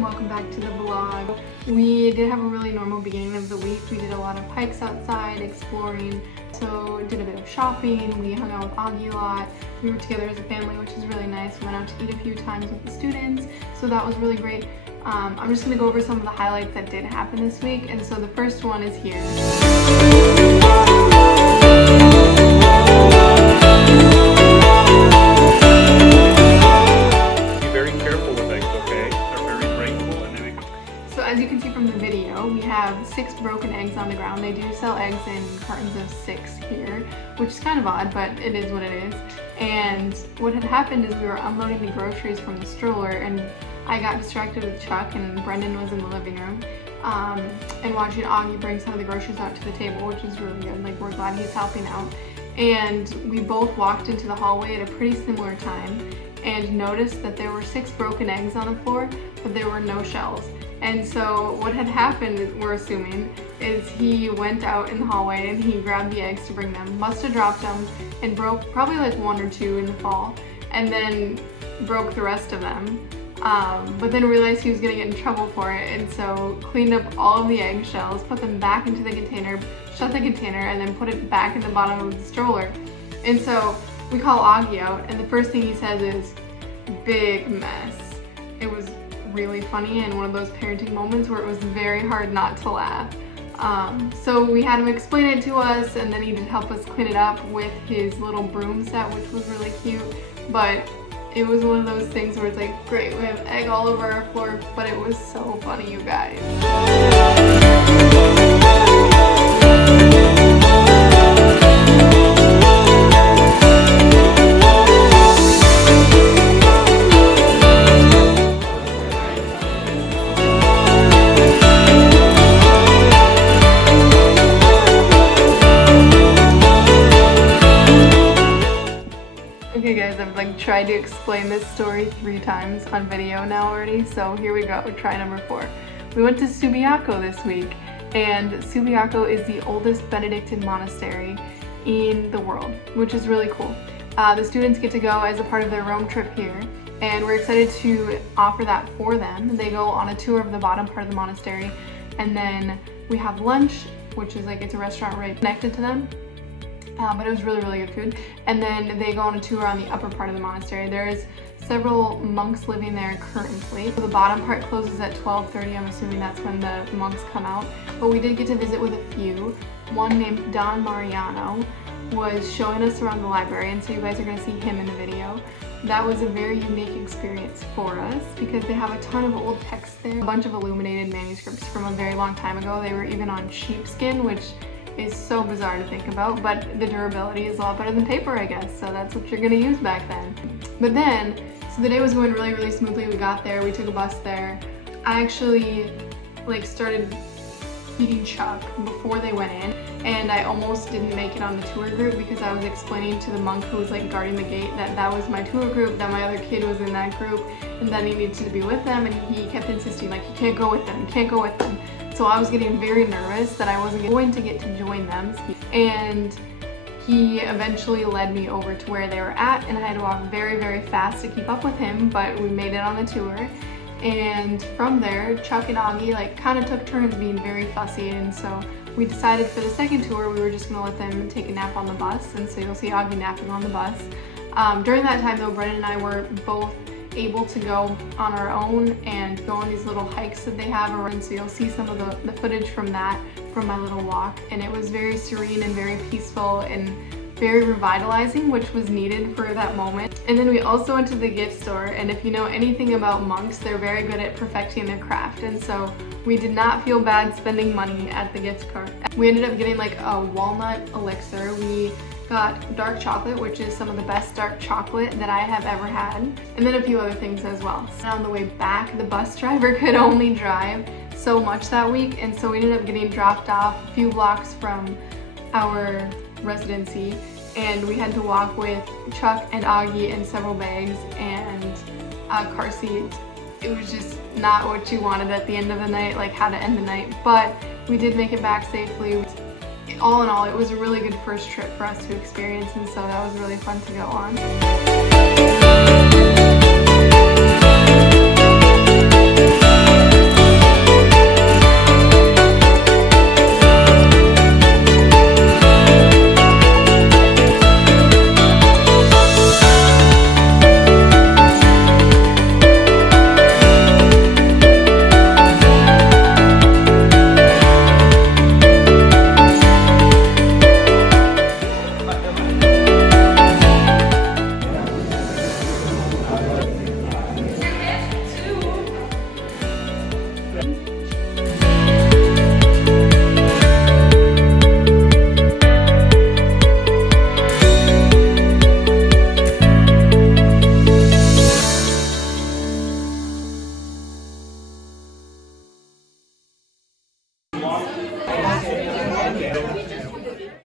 and welcome back to the vlog. We did have a really normal beginning of the week. We did a lot of hikes outside, exploring, so did a bit of shopping. We hung out with Augie a lot. We were together as a family, which is really nice. We went out to eat a few times with the students, so that was really great. I'm just going to go over some of the highlights that did happen this week, and so the first one is here. As you can see from the video, we have 6 broken eggs on the ground. They do sell eggs in cartons of 6 here, which is kind of odd, but it is what it is. And what had happened is we were unloading the groceries from the stroller, and I got distracted with Chuck, and Brendan was in the living room, and watching Augie bring some of the groceries out to the table, which is really good. Like, we're glad he's helping out. And we both walked into the hallway at a pretty similar time and noticed that there were 6 broken eggs on the floor, but there were no shells. And so what had happened, we're assuming, is he went out in the hallway and he grabbed the eggs to bring them, must have dropped them and broke probably like 1 or 2 in the fall, and then broke the rest of them. But then realized he was gonna get in trouble for it, and so cleaned up all of the eggshells, put them back into the container, shut the container, and then put it back in the bottom of the stroller. And so we call Augie out, and the first thing he says is, "Big mess." It was really funny and one of those parenting moments where it was very hard not to laugh. So we had him explain it to us, and then he did help us clean it up with his little broom set, which was really cute. But it was one of those things where it's like, great, we have egg all over our floor, but it was so funny, you guys. Okay guys, I've like tried to explain this story 3 times on video now already, so here we go, try number 4. We went to Subiaco this week, and Subiaco is the oldest Benedictine monastery in the world, which is really cool. The students get to go as a part of their Rome trip here, and we're excited to offer that for them. They go on a tour of the bottom part of the monastery, and then we have lunch, which is like, it's a restaurant right connected to them. But it was really good food. And then they go on a tour on the upper part of the monastery. There's several monks living there currently. So the bottom part closes at 12:30. I'm assuming that's when the monks come out. But we did get to visit with a few. One named Don Mariano was showing us around the library, and so you guys are gonna see him in the video. That was a very unique experience for us because they have a ton of old texts there, a bunch of illuminated manuscripts from a very long time ago. They were even on sheepskin, which is so bizarre to think about, but the durability is a lot better than paper, I guess, so that's what you're gonna use back then. But then, so the day was going really smoothly. We got there, we took a bus there. I actually like started feeding Chuck before they went in, and I almost didn't make it on the tour group because I was explaining to the monk who was like guarding the gate that that was my tour group, that my other kid was in that group, and that he needed to be with them, and he kept insisting like, you can't go with them, you can't go with them. So I was getting very nervous that I wasn't going to get to join them, and he eventually led me over to where they were at, and I had to walk very fast to keep up with him, but we made it on the tour. And from there, Chuck and Augie like kind of took turns being very fussy, and so we decided for the second tour we were just gonna let them take a nap on the bus, and so you'll see Augie napping on the bus. During that time though, Brendan and I were both able to go on our own and go on these little hikes that they have around, so you'll see some of the footage from that, from my little walk, and it was very serene and very peaceful and very revitalizing, which was needed for that moment. And then we also went to the gift store, and if you know anything about monks, they're very good at perfecting their craft, and so we did not feel bad spending money at the gift card. We ended up getting like a walnut elixir. We got dark chocolate, which is some of the best dark chocolate that I have ever had, and then a few other things as well. And on the way back, the bus driver could only drive so much that week, and so we ended up getting dropped off a few blocks from our residency, and we had to walk with Chuck and Augie and several bags and car seats. It was just not what you wanted at the end of the night, like how to end the night, but we did make it back safely. All in all, it was a really good first trip for us to experience, and so that was really fun to go on. Okay.